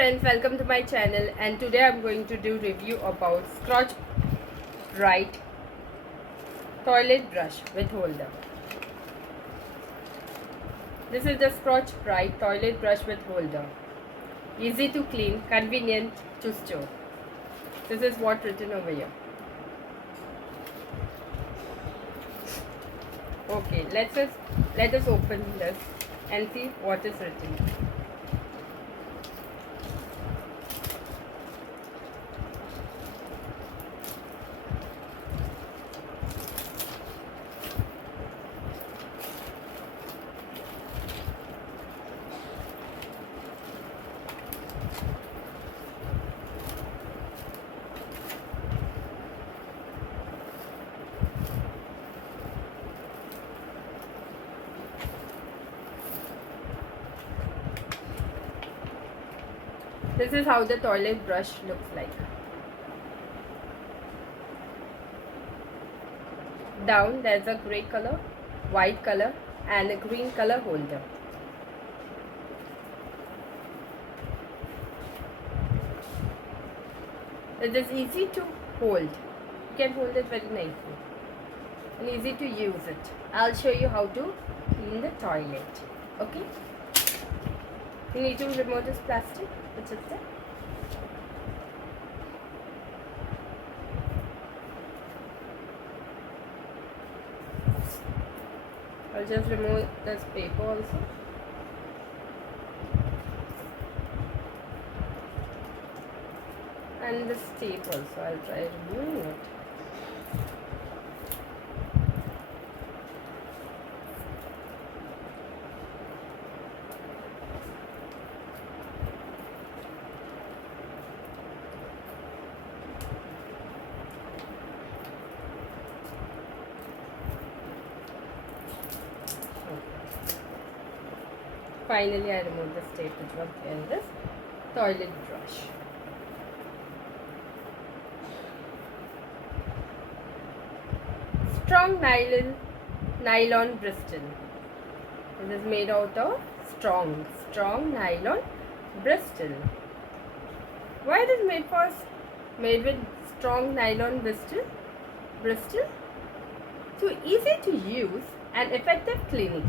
friends, welcome to my channel, and today I'm going to do review about Scotch Brite Toilet Brush with holder. This is the Scotch Brite Toilet Brush with holder. Easy to clean, convenient to store. This is what written over here. Okay, let us open this and see what is written. This is how the toilet brush looks like. Down there's a grey color, white color and a green color holder. It is easy to hold. You can hold it very nicely and easy to use it. I'll show you how to clean the toilet. Okay? You need to remove this plastic, which is there. I'll just remove this paper also. And this tape also, I'll try removing it. Finally, I removed this tape which was in this toilet brush. Strong nylon bristle. It is made out of strong nylon bristle. Why it is made with strong nylon bristle? So easy to use and effective cleaning.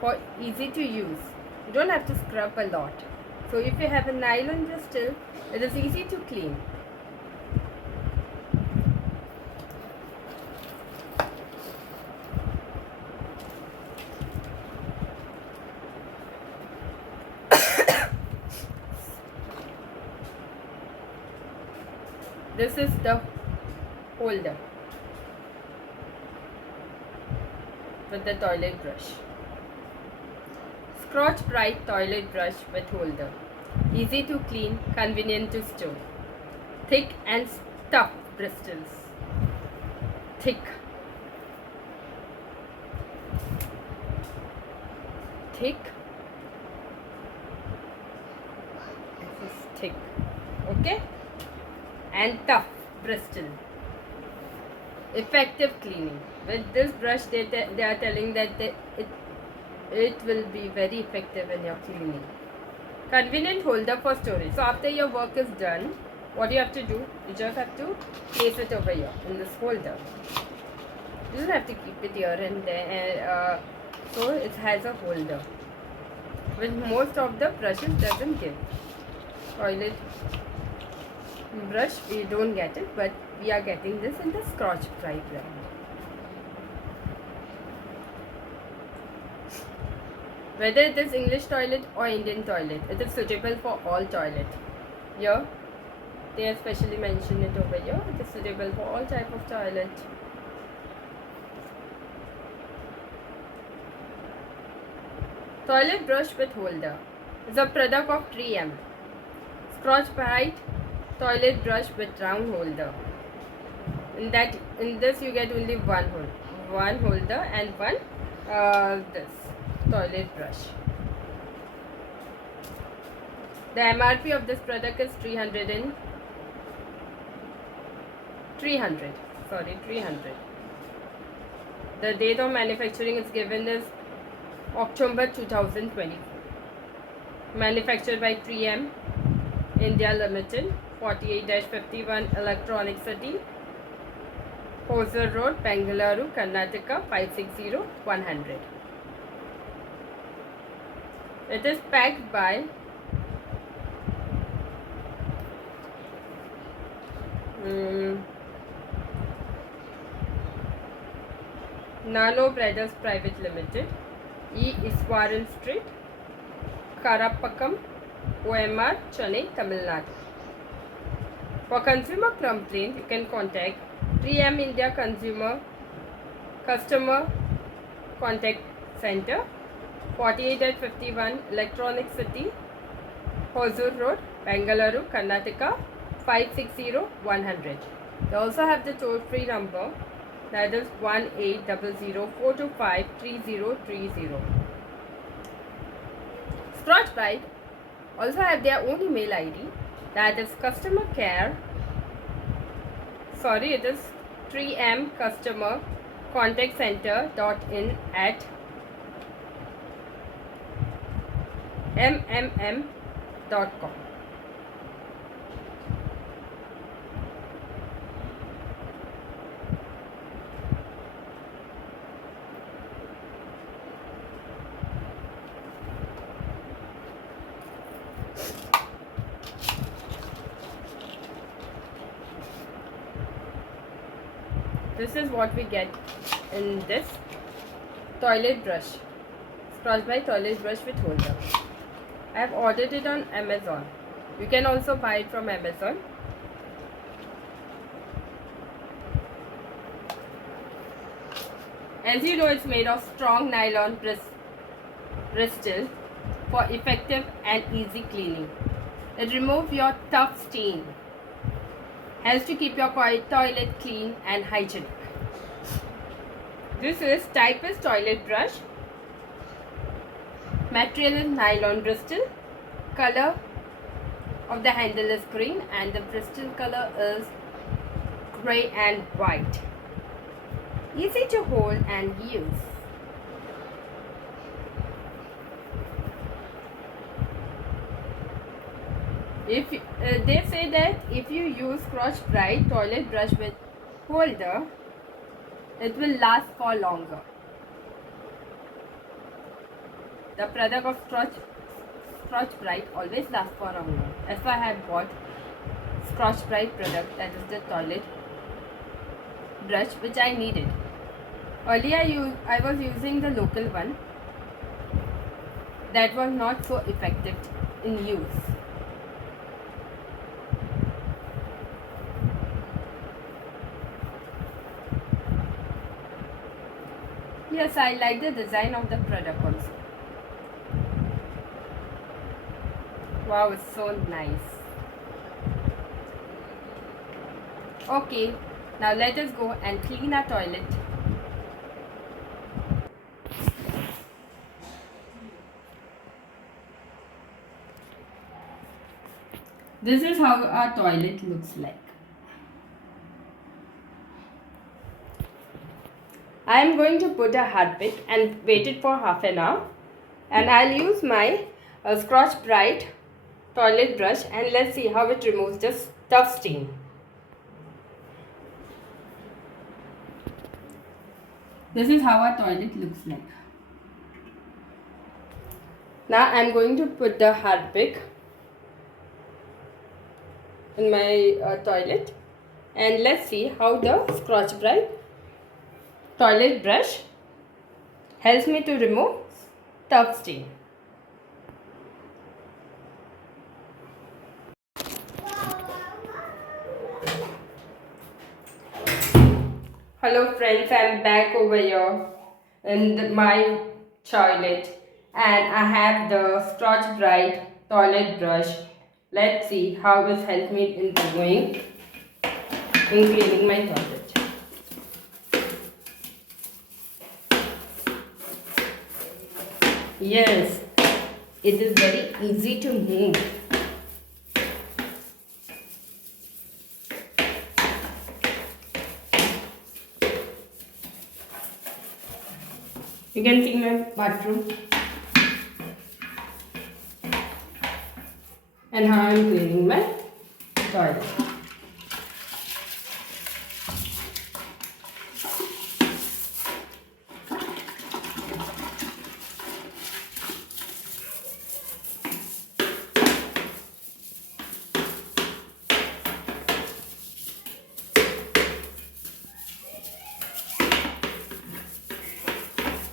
For easy to use, you don't have to scrub a lot. So if you have a nylon bristle, it is easy to clean. This is the holder with the toilet brush. Scotch Brite Toilet Brush with holder. Easy to clean, convenient to store. Thick and tough bristles. Thick. This is thick. Okay? And tough bristle. Effective cleaning. With this brush, they are telling that it will be very effective in your cleaning. Convenient holder for storage. So after your work is done, what you have to do, you just have to place it over here in this holder. You don't have to keep it here and there. So it has a holder. With most of the brushes doesn't give. Toilet brush, we don't get it, but we are getting this in the Scotch Brite brand. Whether it is English toilet or Indian toilet, it is suitable for all toilet. Here, they have specially mentioned it over here. It is suitable for all type of toilet. Toilet brush with holder is a product of 3M. Scotch Brite Toilet brush with round holder. In this you get only one holder and one this toilet brush. The MRP of this product is 300. The date of manufacturing is given is October 2024. Manufactured by 3M. India Limited, 48-51 Electronic City, Hosur Road, Bengaluru, Karnataka, 560100. It is packed by Nano Brothers Private Limited, E. Iswaran Street, Karapakkam, OMR, Chennai, Tamil Nadu. For consumer complaint, you can contact 3M India Customer Contact Center, 48-51 Electronic City, Hosur Road, Bengaluru, Karnataka, 560100. They also have the toll-free number, that is 1800-425-3030. Scotch Brite also have their own email ID, that is customer care, it is 3M Customer Contact Center.in at mmm.com. This is what we get in this toilet brush, Scotch Brite toilet brush with holder. I have ordered it on Amazon. You can also buy it from Amazon. As you know, it's made of strong nylon bristles for effective and easy cleaning. It removes your tough stain. Helps to keep your toilet clean and hygienic. This is typist toilet brush. Material is nylon bristle. Color of the handle is green and the bristle color is grey and white. Easy to hold and use. If they say that if you use Scotch Brite toilet brush with holder, it will last for longer. The product of Scotch Brite always lasts for longer. That's why I have bought Scotch Brite product, that is the toilet brush which I needed. Earlier I was using the local one that was not so effective in use. Yes, I like the design of the product also. Wow, it's so nice. Okay, now let us go and clean our toilet. This is how our toilet looks like. I am going to put a Harpic and wait it for half an hour, and I'll use my Scotch Brite toilet brush and let's see how it removes the tough stain. This is how our toilet looks like. Now I'm going to put the Harpic in my toilet and let's see how the Scotch Brite toilet brush helps me to remove tough stain. Hello friends, I'm back over here in my toilet and I have the Scotch Brite toilet brush. Let's see how this helps me in cleaning my toilet. Yes, it is very easy to move. You can see my bathroom. and how I am cleaning my toilet.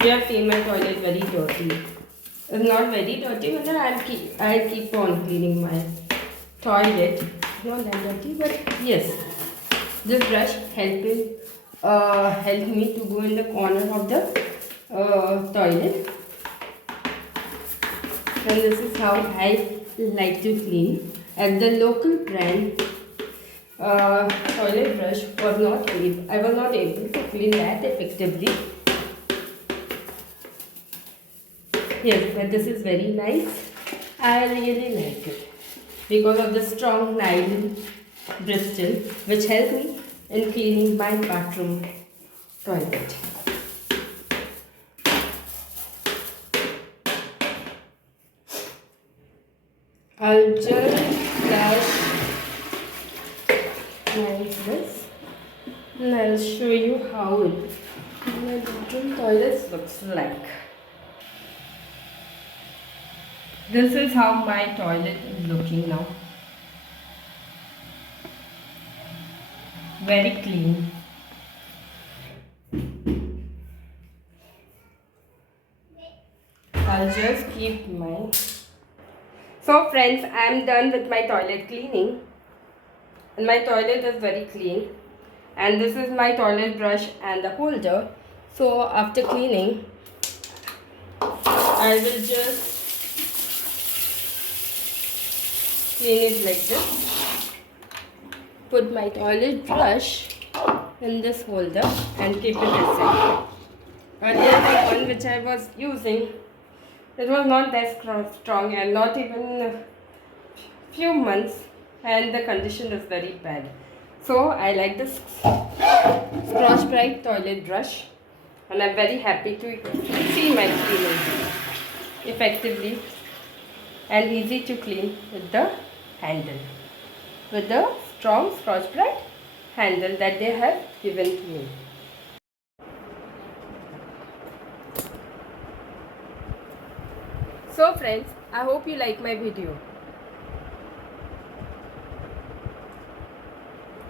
You have seen my toilet very dirty. It's not very dirty, but I keep on cleaning my toilet. Not that dirty, but yes, this brush helped me to go in the corner of the toilet, and this is how I like to clean. At the local brand toilet brush I was not able to clean that effectively. Yes, but this is very nice. I really like it because of the strong nylon bristle which help me in cleaning my bathroom toilet. I'll just flash like this and I'll show you how my bathroom toilet looks like. This is how my toilet is looking now. Very clean. I'll just keep my... So friends, I am done with my toilet cleaning. And my toilet is very clean. And this is my toilet brush and the holder. So after cleaning, I will just clean it like this. Put my toilet brush in this holder and keep it aside. Earlier the one which I was using, it was not that strong and not even a few months, and the condition is very bad. So I like this Scotch Brite Toilet brush, and I'm very happy to see my cleaning effectively and easy to clean with the handle, with the strong Scotch Brite handle that they have given to me. So friends, I hope you like my video.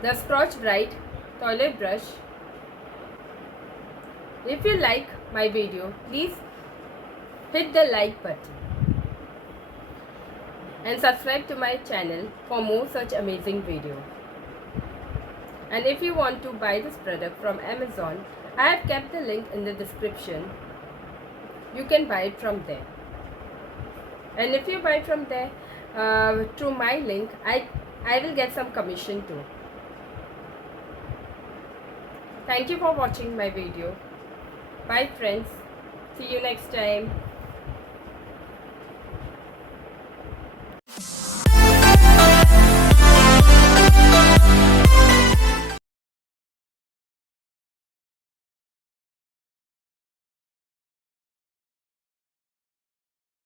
The Scotch Brite Toilet brush. If you like my video, please hit the like button and subscribe to my channel for more such amazing videos. And if you want to buy this product from Amazon, I have kept the link in the description. You can buy it from there. And if you buy it from there through my link, I will get some commission too. Thank you for watching my video. Bye friends. See you next time.